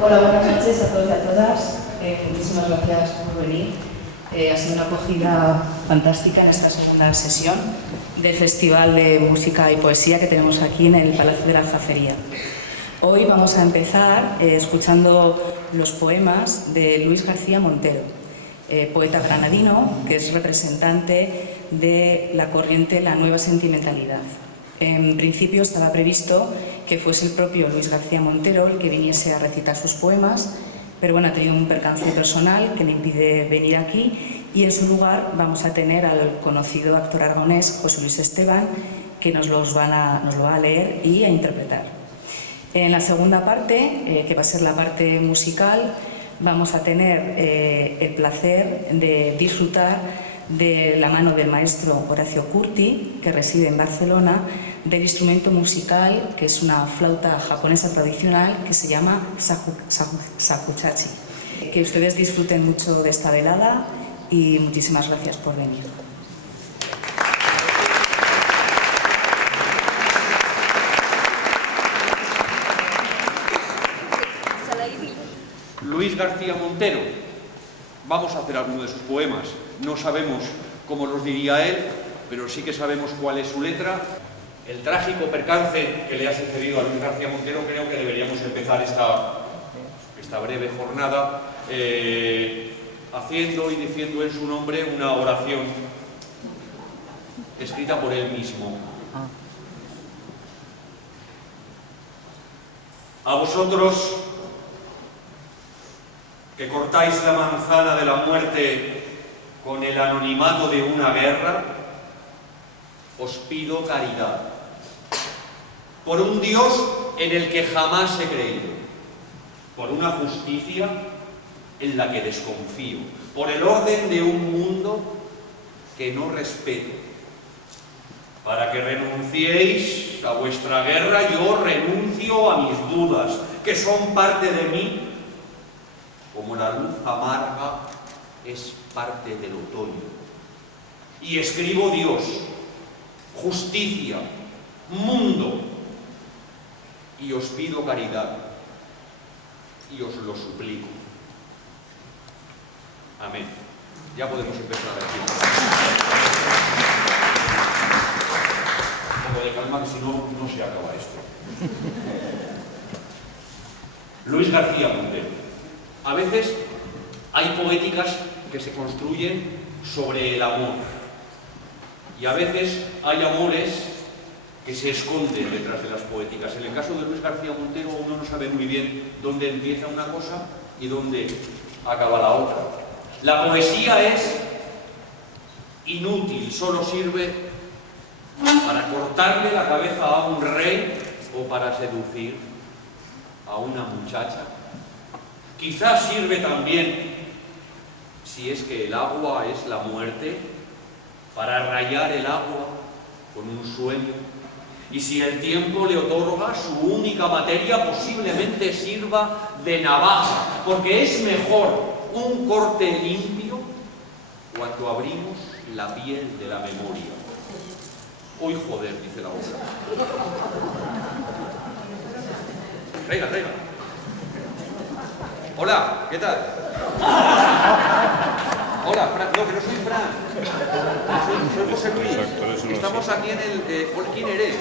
Hola, buenas noches a todos y a todas. Muchísimas gracias por venir. Ha sido una acogida fantástica en esta segunda sesión del Festival de Música y Poesía que tenemos aquí en el Palacio de la Aljafería. Hoy vamos a empezar escuchando los poemas de Luis García Montero, poeta granadino que es representante de la corriente La Nueva Sentimentalidad. En principio estaba previsto que fuese el propio Luis García Montero el que viniese a recitar sus poemas, pero bueno, ha tenido un percance personal que le impide venir aquí y en su lugar vamos a tener al conocido actor aragonés José Luis Esteban, que nos lo va a leer y a interpretar. En la segunda parte, que va a ser la parte musical, vamos a tener el placer de disfrutar de la mano del maestro Horacio Curti, que reside en Barcelona, del instrumento musical, que es una flauta japonesa tradicional que se llama shakuhachi. Que ustedes disfruten mucho de esta velada y muchísimas gracias por venir. Luis García Montero. Vamos a hacer alguno de sus poemas. No sabemos cómo los diría él, pero sí que sabemos cuál es su letra. El trágico percance que le ha sucedido a Luis García Montero, creo que deberíamos empezar esta breve jornada haciendo y diciendo en su nombre una oración escrita por él mismo. A vosotros que cortáis la manzana de la muerte con el anonimato de una guerra, os pido caridad por un Dios en el que jamás he creído, por una justicia en la que desconfío, por el orden de un mundo que no respeto. Para que renunciéis a vuestra guerra, yo renuncio a mis dudas, que son parte de mí, como la luz amarga es parte del otoño. Y escribo Dios, justicia, mundo, y os pido caridad, y os lo suplico. Amén. Ya podemos empezar a decir. Un poco de calma, que si no, no se acaba esto. Luis García Montero. A veces hay poéticas que se construyen sobre el amor y a veces hay amores que se esconden detrás de las poéticas. En el caso de Luis García Montero uno no sabe muy bien dónde empieza una cosa y dónde acaba la otra. La poesía es inútil, solo sirve para cortarle la cabeza a un rey o para seducir a una muchacha. Quizás sirve también, si es que el agua es la muerte, para rayar el agua con un sueño. Y si el tiempo le otorga su única materia, posiblemente sirva de navaja, porque es mejor un corte limpio cuando abrimos la piel de la memoria. Uy, joder, dice la otra. Traiga. Hola, ¿qué tal? Hola, Fran. No, que no soy Fran. Soy José Luis. Estamos aquí en el... ¿Quién eres?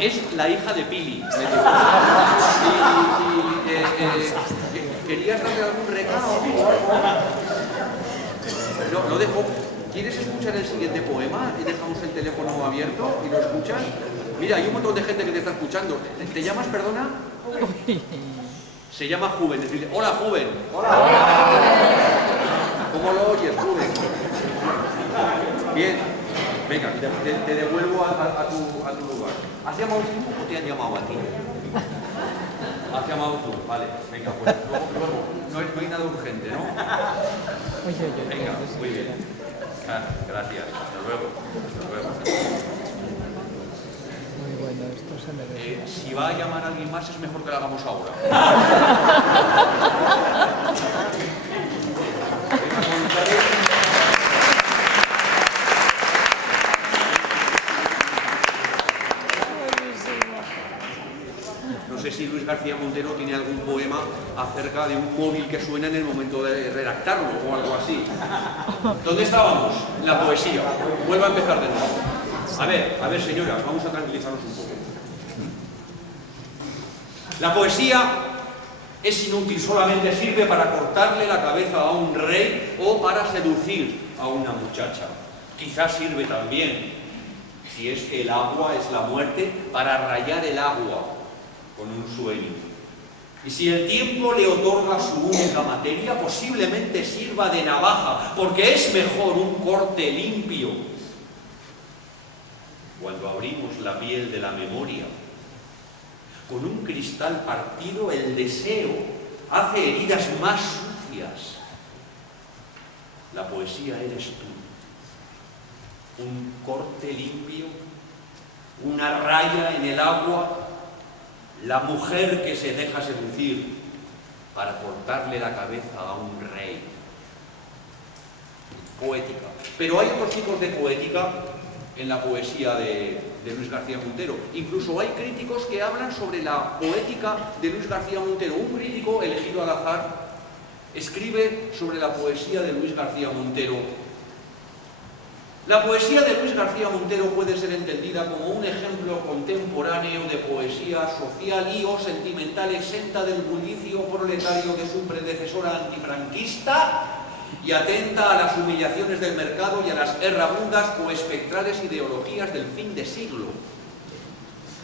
Es la hija de Pili. ¿Querías darle algún recado? No, lo dejo. ¿Quieres escuchar el siguiente poema? Y dejamos el teléfono abierto y lo escuchas. Mira, hay un montón de gente que te está escuchando. ¿Te llamas, perdona? Se llama Juven. Decirle, hola, Juven. Hola. ¿Cómo lo oyes, Juven? Bien. Venga, te devuelvo a tu lugar. ¿Has llamado tú o te han llamado a ti? Has llamado tú, vale. Venga, pues luego. No hay nada urgente, ¿no? Venga, muy bien. Gracias. Hasta luego. Si va a llamar a alguien más, es mejor que lo hagamos ahora. No sé si Luis García Montero tiene algún poema acerca de un móvil que suena en el momento de redactarlo o algo así. ¿Dónde estábamos? La poesía. Vuelvo a empezar de nuevo. A ver, señoras, vamos a tranquilizarnos un poco. La poesía es inútil, solamente sirve para cortarle la cabeza a un rey o para seducir a una muchacha. Quizás sirve también, si es que el agua es la muerte, para rayar el agua con un sueño. Y si el tiempo le otorga su única materia, posiblemente sirva de navaja, porque es mejor un corte limpio. Cuando abrimos la piel de la memoria, con un cristal partido, el deseo hace heridas más sucias. La poesía eres tú. Un corte limpio, una raya en el agua, la mujer que se deja seducir para cortarle la cabeza a un rey. Poética. Pero hay otros tipos de poética en la poesía de Luis García Montero. Incluso hay críticos que hablan sobre la poética de Luis García Montero. Un crítico elegido al azar escribe sobre la poesía de Luis García Montero: la poesía de Luis García Montero puede ser entendida como un ejemplo contemporáneo de poesía social y o sentimental exenta del bullicio proletario de su predecesora antifranquista y atenta a las humillaciones del mercado y a las errabundas o espectrales ideologías del fin de siglo.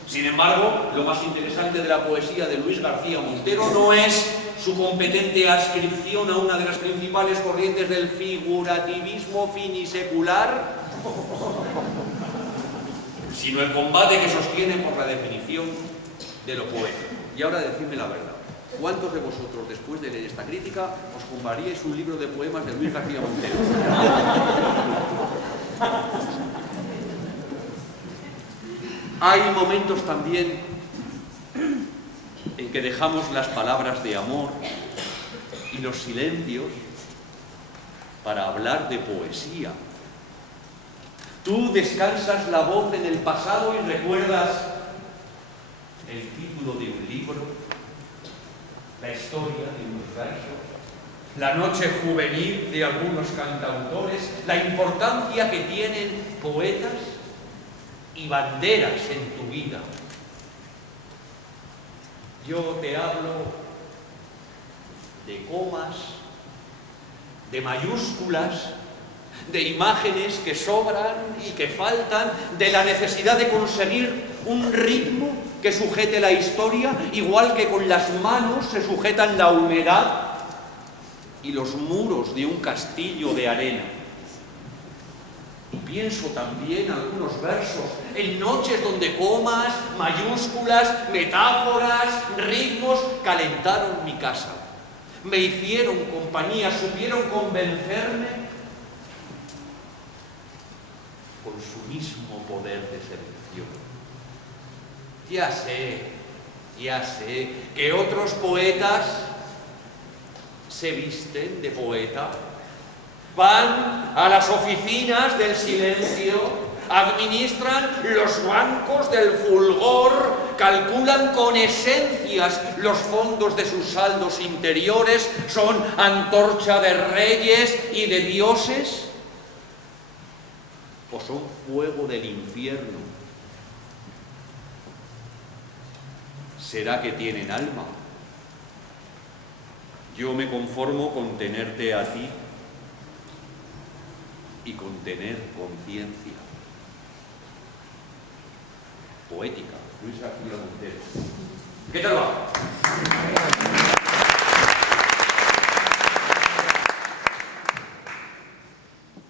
Sin embargo, lo más interesante de la poesía de Luis García Montero no es su competente adscripción a una de las principales corrientes del figurativismo finisecular, sino el combate que sostiene por la definición de lo poético. Y ahora decidme la verdad. ¿Cuántos de vosotros, después de leer esta crítica, os compraríais un libro de poemas de Luis García Montero? Hay momentos también en que dejamos las palabras de amor y los silencios para hablar de poesía. Tú descansas la voz en el pasado y recuerdas el título de un libro, la historia de unos versos, la noche juvenil de algunos cantautores, la importancia que tienen poetas y banderas en tu vida. Yo te hablo de comas, de mayúsculas, de imágenes que sobran y que faltan, de la necesidad de conseguir un ritmo que sujete la historia, igual que con las manos se sujetan la humedad y los muros de un castillo de arena. Y pienso también algunos versos en noches donde comas, mayúsculas, metáforas, ritmos calentaron mi casa, me hicieron compañía, supieron convencerme con su mismo poder de seducción. Ya sé que otros poetas se visten de poeta, van a las oficinas del silencio, administran los bancos del fulgor, calculan con esencias los fondos de sus saldos interiores, son antorcha de reyes y de dioses, o son fuego del infierno. ¿Será que tienen alma? Yo me conformo con tenerte a ti y con tener conciencia. Poética, Luis García Montero. ¿Qué tal va?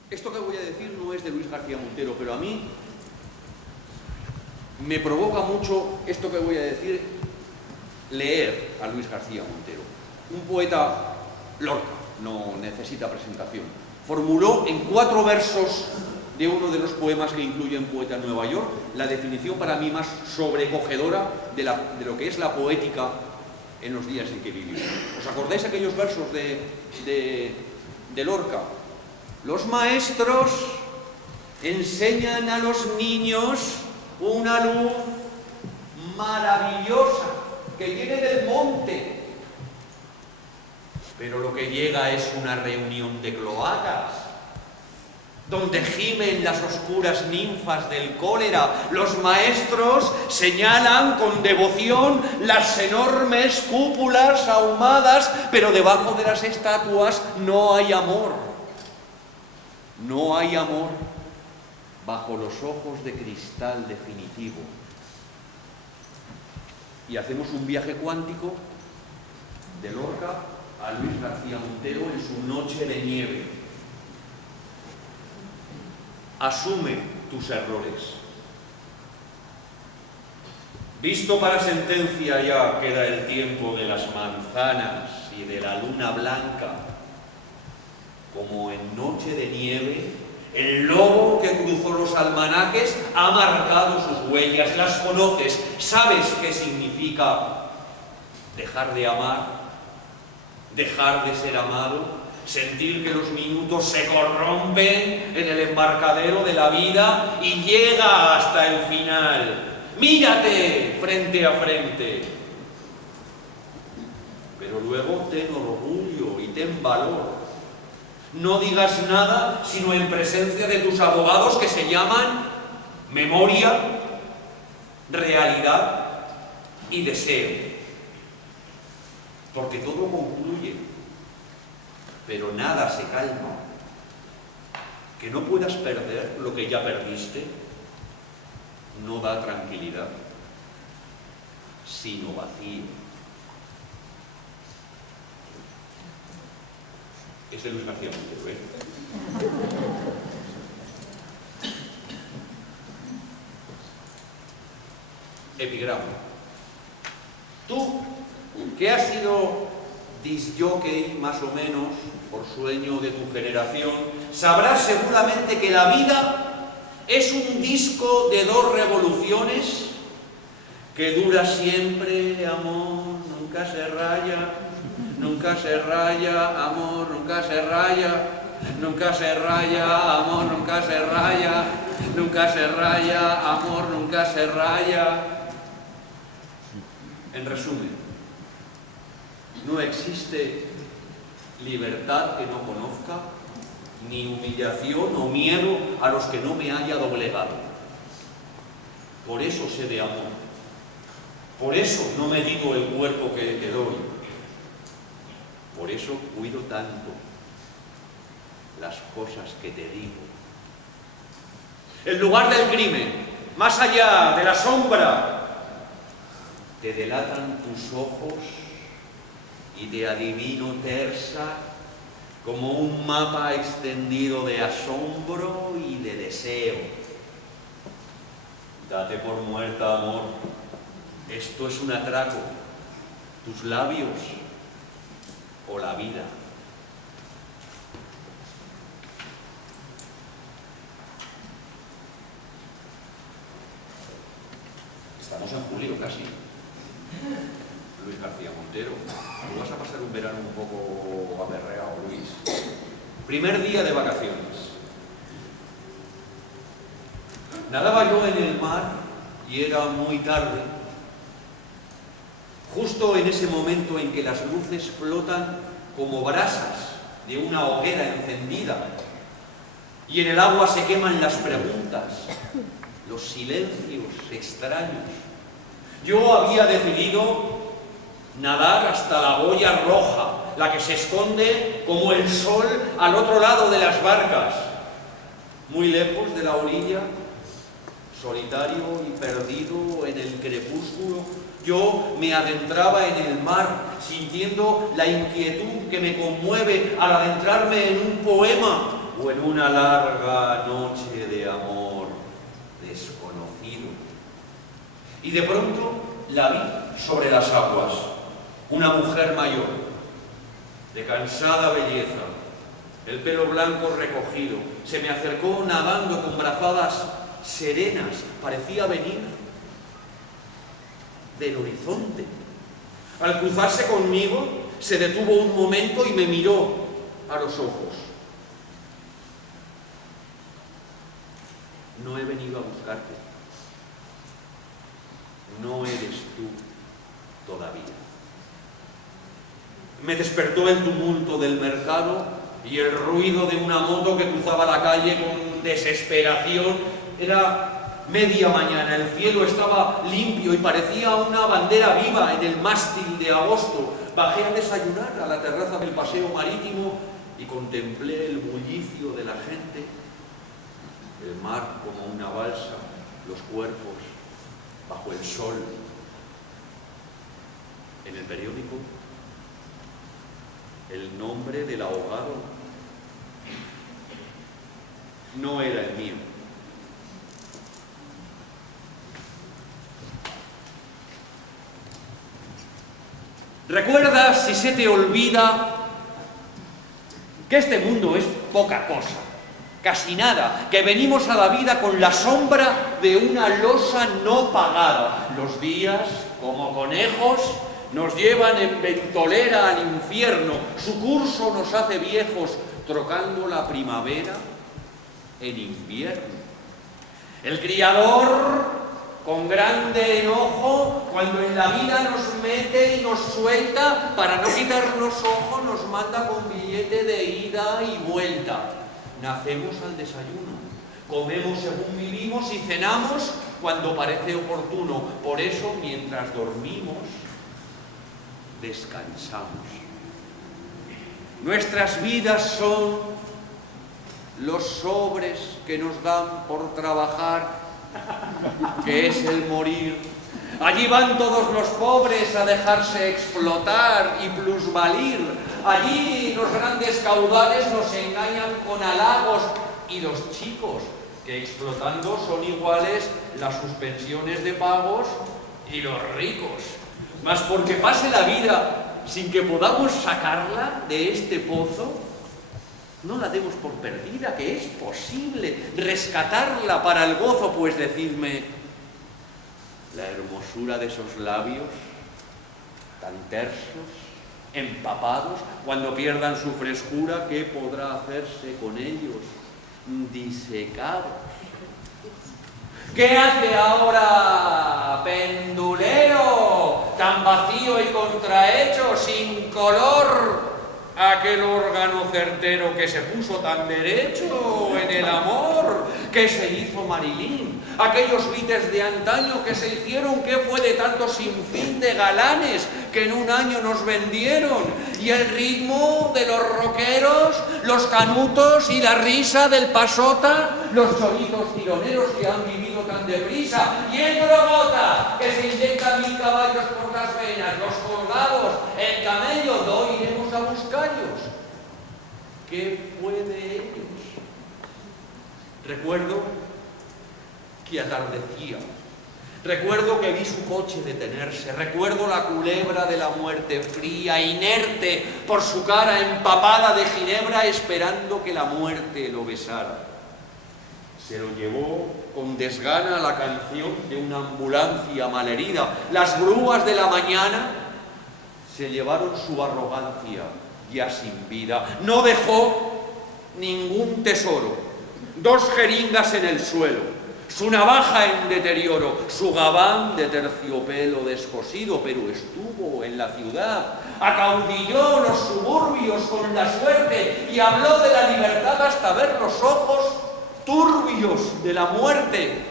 Esto que voy a decir no es de Luis García Montero, pero a mí me provoca mucho esto que voy a decir, leer a Luis García Montero. Un poeta Lorca, no necesita presentación. Formuló en 4 versos de uno de los poemas que incluyen Poeta en Nueva York la definición para mí más sobrecogedora de lo que es la poética en los días en que vivimos. ¿Os acordáis de aquellos versos de Lorca? Los maestros enseñan a los niños una luz maravillosa que viene del monte. Pero lo que llega es una reunión de cloacas, donde gimen las oscuras ninfas del cólera. Los maestros señalan con devoción las enormes cúpulas ahumadas, pero debajo de las estatuas no hay amor. No hay amor bajo los ojos de cristal definitivo. Y hacemos un viaje cuántico de Lorca a Luis García Montero en su Noche de Nieve. Asume tus errores. Visto para sentencia ya queda el tiempo de las manzanas y de la luna blanca. Como en Noche de Nieve, el lobo que cruzó los almanaques ha marcado sus huellas, las conoces, sabes qué significa dejar de amar, dejar de ser amado, sentir que los minutos se corrompen en el embarcadero de la vida y llega hasta el final. Mírate frente a frente. Pero luego ten orgullo y ten valor. No digas nada sino en presencia de tus abogados, que se llaman memoria, realidad y deseo. Porque todo concluye, pero nada se calma. Que no puedas perder lo que ya perdiste no da tranquilidad, sino vacío. Es de Luis García Montero, ¿eh? Epigrama. Tú, que has sido disc-jockey más o menos por sueño de tu generación, sabrás seguramente que la vida es un disco de 2 revoluciones que dura siempre, amor, nunca se raya. Nunca se raya, amor, nunca se raya. Nunca se raya, amor, nunca se raya. Nunca se raya, amor, nunca se raya. En resumen, no existe libertad que no conozca, ni humillación o miedo a los que no me haya doblegado. Por eso sé de amor. Por eso no medito el cuerpo que doy. Por eso cuido tanto las cosas que te digo. En lugar del crimen, más allá de la sombra, te delatan tus ojos y te adivino tersa como un mapa extendido de asombro y de deseo. Date por muerta, amor. Esto es un atraco. Tus labios o la vida. Estamos en julio casi. Luis García Montero. Tú vas a pasar un verano un poco aperreado, Luis. Primer día de vacaciones. Nadaba yo en el mar y era muy tarde. Justo en ese momento en que las luces flotan como brasas de una hoguera encendida y en el agua se queman las preguntas, los silencios extraños. Yo había decidido nadar hasta la boya roja, la que se esconde como el sol al otro lado de las barcas, muy lejos de la orilla, solitario y perdido en el crepúsculo. Yo me adentraba en el mar, sintiendo la inquietud que me conmueve al adentrarme en un poema o en una larga noche de amor desconocido. Y de pronto la vi sobre las aguas, una mujer mayor, de cansada belleza, el pelo blanco recogido. Se me acercó nadando con brazadas serenas, parecía venir del horizonte. Al cruzarse conmigo, se detuvo un momento y me miró a los ojos. No he venido a buscarte. No eres tú. todavía. Me despertó el tumulto del mercado y el ruido de una moto que cruzaba la calle con desesperación. Era media mañana, el cielo estaba limpio y parecía una bandera viva en el mástil de agosto. Bajé a desayunar a la terraza del paseo marítimo y contemplé el bullicio de la gente, el mar como una balsa, los cuerpos bajo el sol. En el periódico, el nombre del ahogado no era el mío. ¿Recuerdas, si se te olvida, que este mundo es poca cosa, casi nada, que venimos a la vida con la sombra de una losa no pagada? Los días, como conejos, nos llevan en ventolera al infierno, su curso nos hace viejos, trocando la primavera en invierno. El Criador, con grande enojo, cuando en la vida nos mete y nos suelta, para no quitarnos ojo, nos manda con billete de ida y vuelta. Nacemos al desayuno, comemos según vivimos y cenamos cuando parece oportuno. Por eso, mientras dormimos, descansamos. Nuestras vidas son los sobres que nos dan por trabajar, que es el morir. Allí van todos los pobres a dejarse explotar y plusvalir. Allí los grandes caudales nos engañan con halagos, y los chicos que explotando son iguales las suspensiones de pagos y los ricos. Mas porque pase la vida sin que podamos sacarla de este pozo, no la demos por perdida, que es posible rescatarla para el gozo. Pues decidme, la hermosura de esos labios, tan tersos, empapados, cuando pierdan su frescura, ¿qué podrá hacerse con ellos? Disecados. ¿Qué hace ahora, pendulero, tan vacío y contrahecho, sin color, aquel órgano certero que se puso tan derecho en el amor, que se hizo Marilyn? Aquellos bites de antaño que se hicieron, ¿qué fue de tanto sinfín de galanes que en un año nos vendieron? Y el ritmo de los rockeros, los canutos y la risa del pasota, los chorizos tironeros que han vivido tan deprisa, y el drogota que se inyecta 1000 caballos por las venas, los colgados, el camello, ¿no iremos a buscarlos? ¿Qué fue de ellos? Recuerdo que atardecía, recuerdo que vi su coche detenerse, recuerdo la culebra de la muerte fría, inerte, por su cara empapada de ginebra, esperando que la muerte lo besara. Se lo llevó con desgana la canción de una ambulancia malherida. Las grúas de la mañana se llevaron su arrogancia ya sin vida. No dejó ningún tesoro, 2 jeringas en el suelo, su navaja en deterioro, su gabán de terciopelo descosido, pero estuvo en la ciudad, acaudilló los suburbios con la suerte y habló de la libertad hasta ver los ojos turbios de la muerte.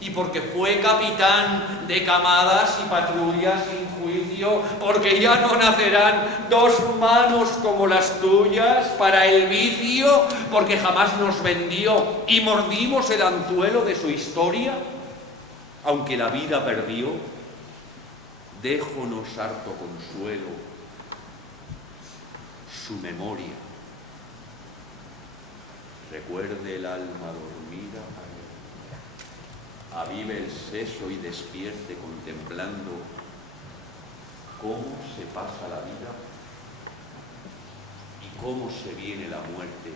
Y porque fue capitán de camadas y patrullas sin juicio, porque ya no nacerán 2 manos como las tuyas para el vicio, porque jamás nos vendió y mordimos el anzuelo de su historia, aunque la vida perdió, déjonos harto consuelo su memoria. Recuerde el alma dormida, avive el seso y despierte contemplando cómo se pasa la vida y cómo se viene la muerte,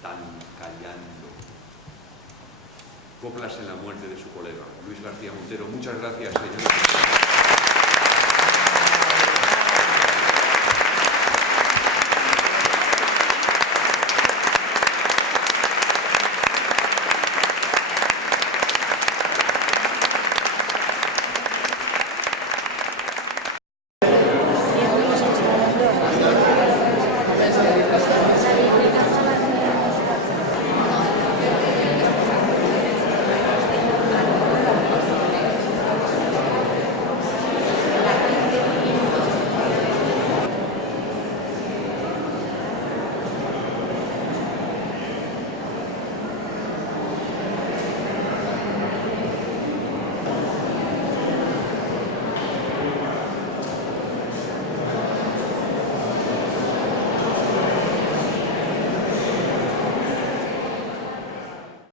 tan callando. Coplas en la muerte de su colega, Luis García Montero. Muchas gracias, señor.